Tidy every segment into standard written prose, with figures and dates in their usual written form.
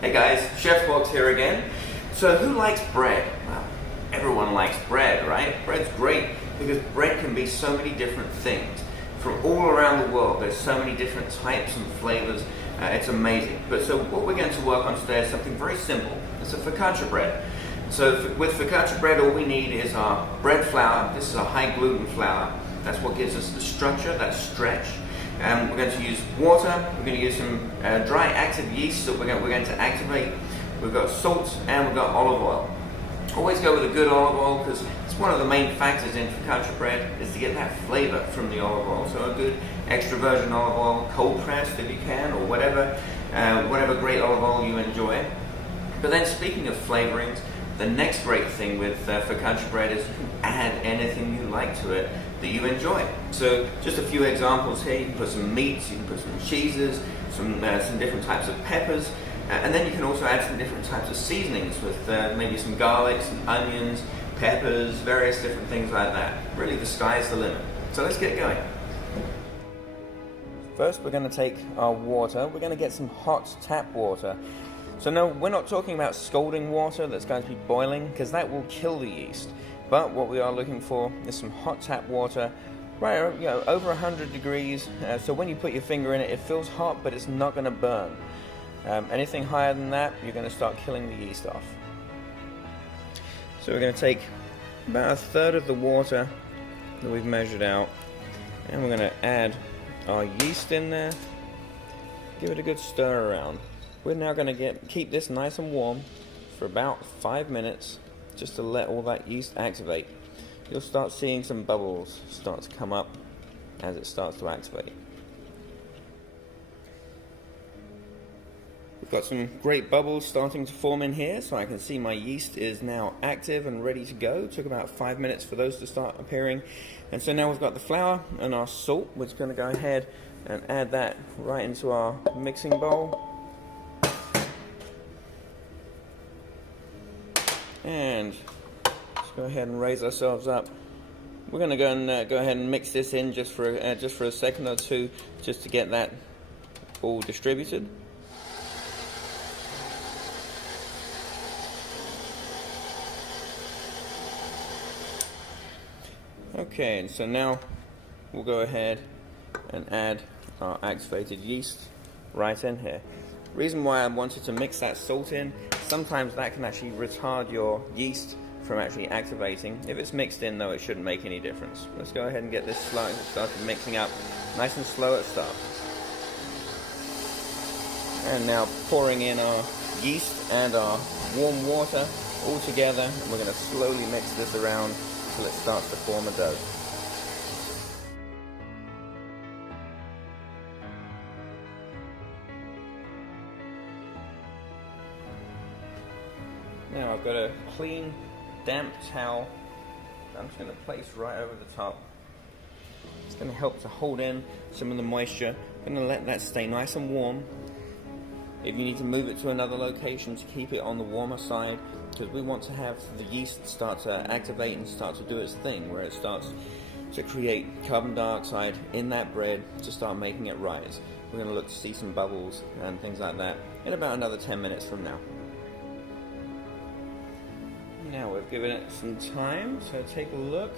Hey guys, Chef Fox here again. So who likes bread? Well, everyone likes bread, right? Bread's great because bread can be so many different things. From all around the world, there's so many different types and flavors. It's amazing. But so what we're going to work on today is something very simple. It's a focaccia bread. So with focaccia bread, all we need is our bread flour. This is a high gluten flour. That's what gives us the structure, that stretch. We're going to use water, we're going to use some dry active yeast that we're going to activate. We've got salt and we've got olive oil. Always go with a good olive oil because it's one of the main factors in focaccia bread is to get that flavor from the olive oil. So a good extra virgin olive oil, cold pressed if you can, or whatever great olive oil you enjoy. But then speaking of flavorings, the next great thing with focaccia bread is you can add anything you like to it that you enjoy. So just a few examples here. You can put some meats, you can put some cheeses, some different types of peppers, and then you can also add some different types of seasonings with maybe some garlic, some onions, peppers, various different things like that. Really, the sky's the limit. So let's get going. First, we're going to take our water. We're going to get some hot tap water. So no, we're not talking about scalding water that's going to be boiling, because that will kill the yeast. But what we are looking for is some hot tap water, right, over 100 degrees. So when you put your finger in it, it feels hot, but it's not going to burn. Anything higher than that, you're going to start killing the yeast off. So we're going to take about a third of the water that we've measured out, and we're going to add our yeast in there. Give it a good stir around. We're now going to keep this nice and warm for about 5 minutes, just to let all that yeast activate. You'll start seeing some bubbles start to come up as it starts to activate. We've got some great bubbles starting to form in here, so I can see my yeast is now active and ready to go. It took about 5 minutes for those to start appearing. And so now we've got the flour and our salt. We're just going to go ahead and add that right into our mixing bowl. And let's go ahead and raise ourselves up. We're going to go ahead and mix this in just for a second or two, just to get that all distributed. Okay, and so now we'll go ahead and add our activated yeast right in here. Reason why I wanted to mix that salt in, sometimes that can actually retard your yeast from actually activating. If it's mixed in though, it shouldn't make any difference. Let's go ahead and get this started mixing up nice and slow at start. And now pouring in our yeast and our warm water all together, and we're going to slowly mix this around until it starts to form a dough. Now I've got a clean, damp towel that I'm just going to place right over the top. It's going to help to hold in some of the moisture. I'm going to let that stay nice and warm. If you need to move it to another location to keep it on the warmer side, because we want to have the yeast start to activate and start to do its thing, where it starts to create carbon dioxide in that bread to start making it rise. We're going to look to see some bubbles and things like that in about another 10 minutes from now. Now we've given it some time, so take a look.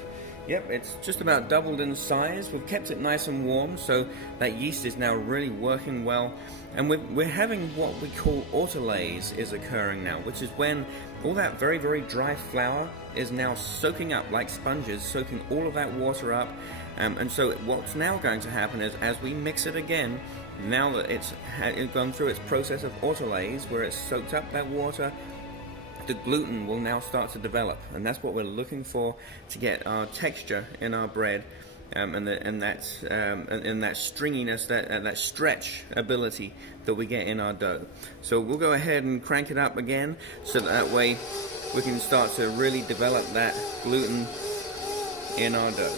Yep, it's just about doubled in size. We've kept it nice and warm, so that yeast is now really working well. And we're having what we call autolyse is occurring now, which is when all that very, very dry flour is now soaking up like sponges, soaking all of that water up. And so what's now going to happen is, as we mix it again, now that it's gone through its process of autolyse, where it's soaked up that water, the gluten will now start to develop, and that's what we're looking for to get our texture in our bread, and that stringiness, that stretch ability that we get in our dough. So we'll go ahead and crank it up again, so that way we can start to really develop that gluten in our dough.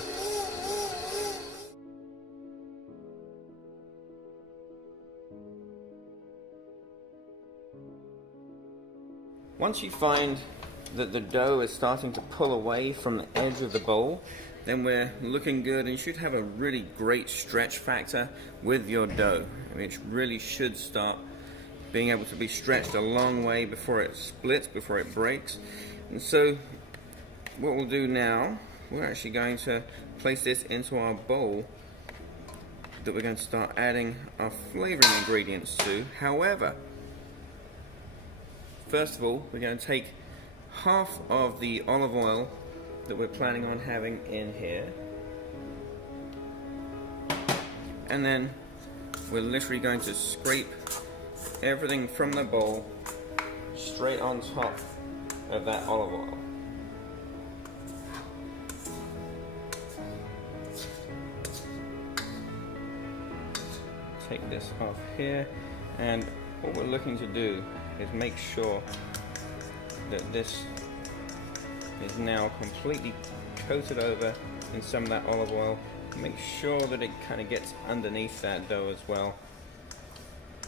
Once you find that the dough is starting to pull away from the edge of the bowl, then we're looking good, and you should have a really great stretch factor with your dough. I mean, it really should start being able to be stretched a long way before it splits, before it breaks. And so what we'll do now, we're actually going to place this into our bowl that we're going to start adding our flavoring ingredients to. However, first of all, we're going to take half of the olive oil that we're planning on having in here, and then we're literally going to scrape everything from the bowl straight on top of that olive oil. Take this off here, and what we're looking to do is make sure that this is now completely coated over in some of that olive oil. Make sure that it kind of gets underneath that dough as well.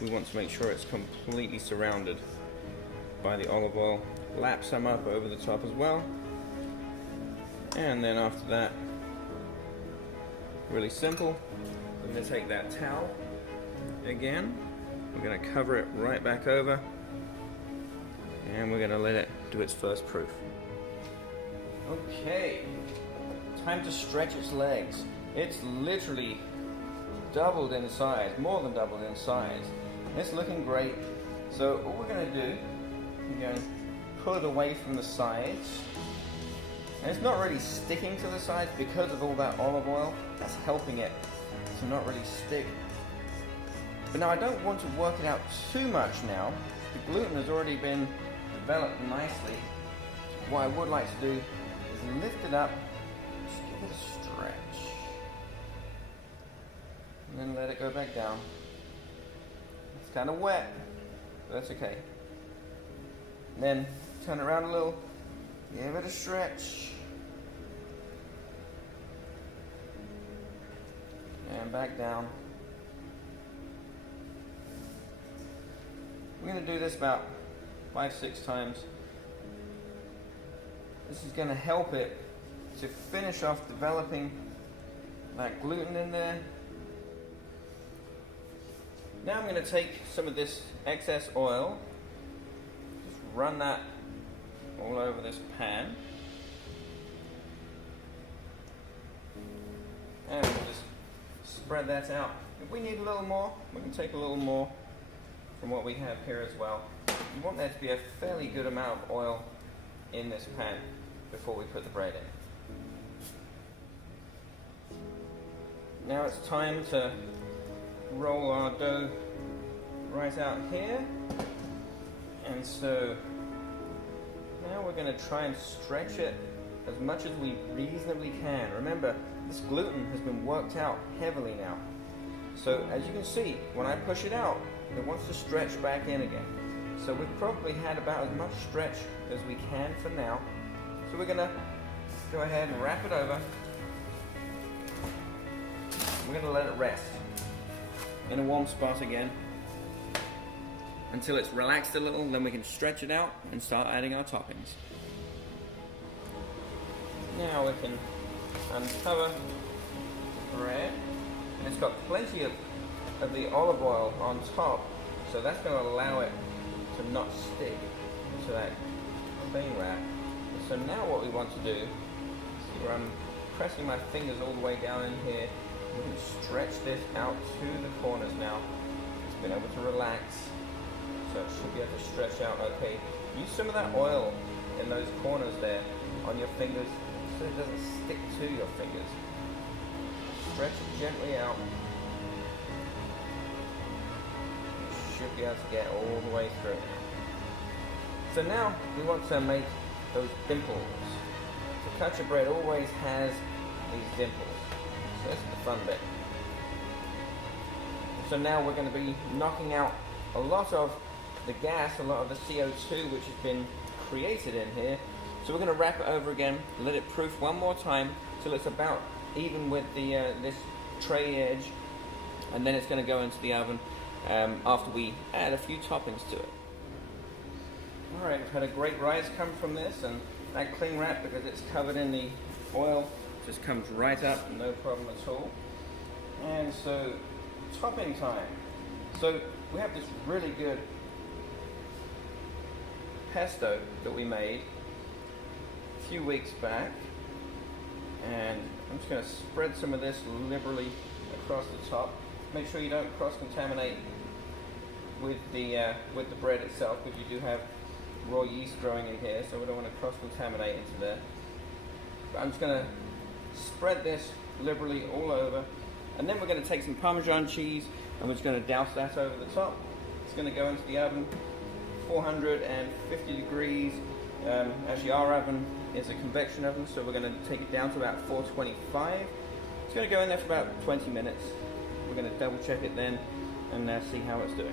We want to make sure it's completely surrounded by the olive oil. Lap some up over the top as well. And then after that, really simple, we're going to take that towel again, we're going to cover it right back over, and we're going to let it do its first proof. Okay, time to stretch its legs. It's literally doubled in size, more than doubled in size. It's looking great. So what we're going to do, we're going to pull it away from the sides. And it's not really sticking to the sides because of all that olive oil. That's helping it to not really stick. But now I don't want to work it out too much now. The gluten has already been developed nicely. What I would like to do is lift it up, just give it a stretch, and then let it go back down. It's kind of wet, but that's okay. And then turn it around a little, give it a stretch, and back down. We're going to do this about 5-6 times. This is going to help it to finish off developing that gluten in there. Now I'm going to take some of this excess oil, just run that all over this pan, and we'll just spread that out. If we need a little more, we can take a little more from what we have here as well. You want there to be a fairly good amount of oil in this pan before we put the bread in. Now it's time to roll our dough right out here, and so now we're going to try and stretch it as much as we reasonably can. Remember, this gluten has been worked out heavily now, so as you can see, when I push it out, it wants to stretch back in again. So we've probably had about as much stretch as we can for now. So we're going to go ahead and wrap it over. We're going to let it rest in a warm spot again until it's relaxed a little. Then we can stretch it out and start adding our toppings. Now we can uncover the bread, and it's got plenty of the olive oil on top, so that's going to allow it to not stick to that cling wrap. And so now what we want to do, see where I'm pressing my fingers all the way down in here, we can stretch this out to the corners now. It's been able to relax, so it should be able to stretch out okay. Use some of that oil in those corners there on your fingers so it doesn't stick to your fingers. Stretch it gently out. Should be able to get all the way through. So now we want to make those dimples. Focaccia bread always has these dimples, so this is the fun bit. So now we're going to be knocking out a lot of the gas, a lot of the CO2 which has been created in here. So we're going to wrap it over again, let it proof one more time till it's about even with the this tray edge, and then it's going to go into the oven after we add a few toppings to it. Alright, we've had a great rise come from this, and that cling wrap, because it's covered in the oil, just comes right up, no problem at all. And so, topping time. So we have this really good pesto that we made a few weeks back, and I'm just going to spread some of this liberally across the top. Make sure you don't cross-contaminate with the bread itself, because you do have raw yeast growing in here, so we don't want to cross-contaminate into there. But I'm just going to spread this liberally all over, and then we're going to take some Parmesan cheese and we're just going to douse that over the top. It's going to go into the oven, 450 degrees. Actually, our oven is a convection oven, so we're going to take it down to about 425. It's going to go in there for about 20 minutes. We're going to double check it then and see how it's doing.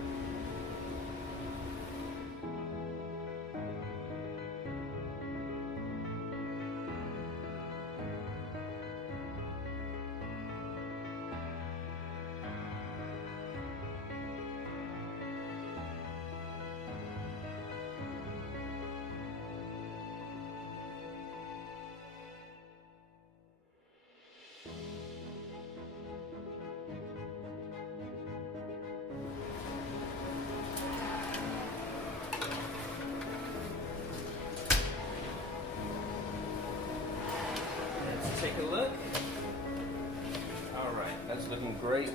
Take a look. Alright, that's looking great.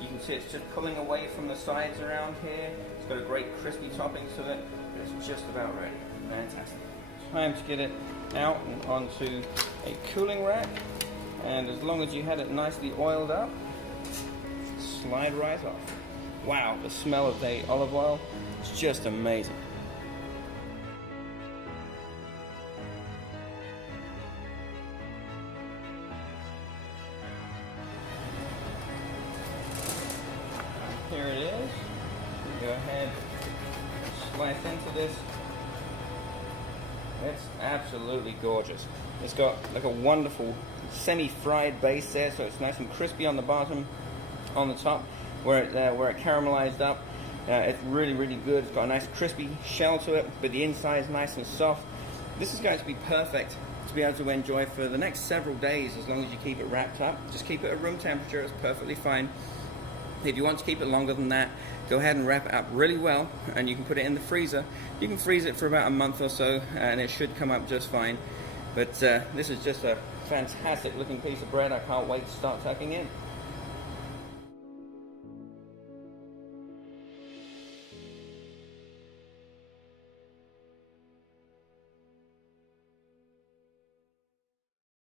You can see it's just pulling away from the sides around here. It's got a great crispy topping to it, but it's just about ready. Fantastic. Time to get it out and onto a cooling rack, and as long as you had it nicely oiled up, slide right off. Wow, the smell of the olive oil is just amazing. Here it is. Go ahead and slice into this. It's absolutely gorgeous. It's got like a wonderful semi-fried base there, so it's nice and crispy on the bottom, on the top, where it caramelized up. It's really, really good. It's got a nice crispy shell to it, but the inside is nice and soft. This is going to be perfect to be able to enjoy for the next several days, as long as you keep it wrapped up. Just keep it at room temperature. It's perfectly fine. If you want to keep it longer than that, go ahead and wrap it up really well, and you can put it in the freezer. You can freeze it for about a month or so, and it should come up just fine. But this is just a fantastic looking piece of bread. I can't wait to start tucking in.